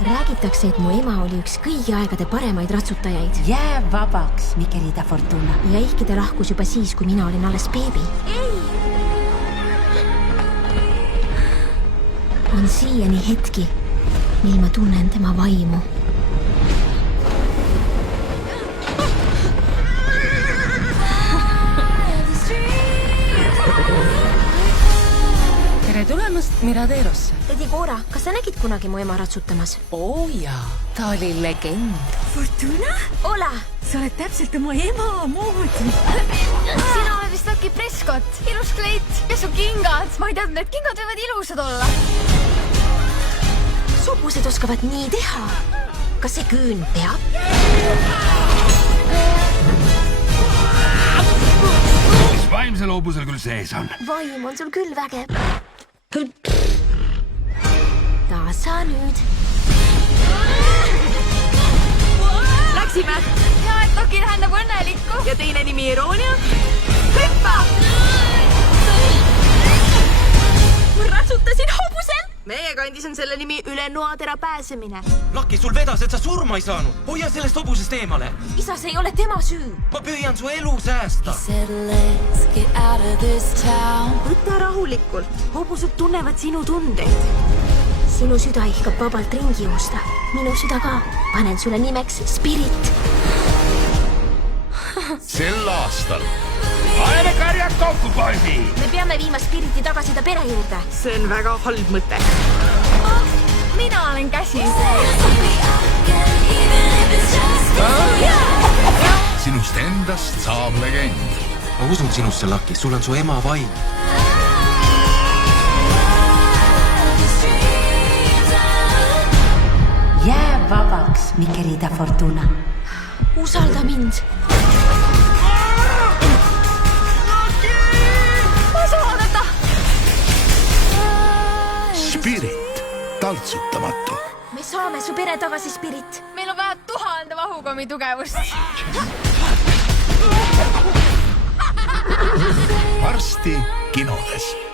Räägitakse, et mu ema oli üks kõigi aegade paremaid ratsutajaid. Jää vabaks, mi querida Fortuna. Ja ehkki ta lahkus juba siis, kui mina olin alles beebi. On siiani hetki, mil ma tunnen tema vaimu. Tere tulemast Miraderosse. Tädi Koora, kas sa nägid kunagi mu ema ratsutamas? Jaa, ta oli legend. Fortuna? Ola! Sa oled täpselt oma ema moodi. Sina oled vist äkki Prescott, ilus kleit ja su kingad. Ma ei teadnud, et kingad võivad ilusad olla. Sugused oskavad nii teha. Kas see küün peab? Mis vaimsel hoobusel küll sees on? Vaim on sul küll vägev. Taasa nüüd. Läksime. Ja et toki tähendab õnnelikku. Ja teine nimi Iroonia. Hüppa! Ma ratsutasin hobusel. Meie kandis on selle nimi üle noatera pääsemine. Laki, sul vedas, et sa surma ei saanud. Hoia sellest hobusest eemale. Isa, see ei ole tema süü. Ma püüan su elu säästa. Võta rahulikult. Hobused tunnevad sinu tundeid. Sinu süda ihkab vabalt ringi joosta. Minu süda ka. Panen sulle nimeks Spirit. Sel aastal. Paneme karjad kokku, poisi! Me peame viima Spiriti tagasi ta pere juurde. See on väga halb mõte. Mina olen käsi. Sinust endast saab legend. Ma usun sinusse, Laki. Sul on su ema vaim. Jää vabaks, mi querida Fortuna. Usalda mind. Spirit. Taltsutamatu. Me saame su pere tagasi, Spirit. Meil on vaja 1000 vahukomi tugevust. Varsti kinodes.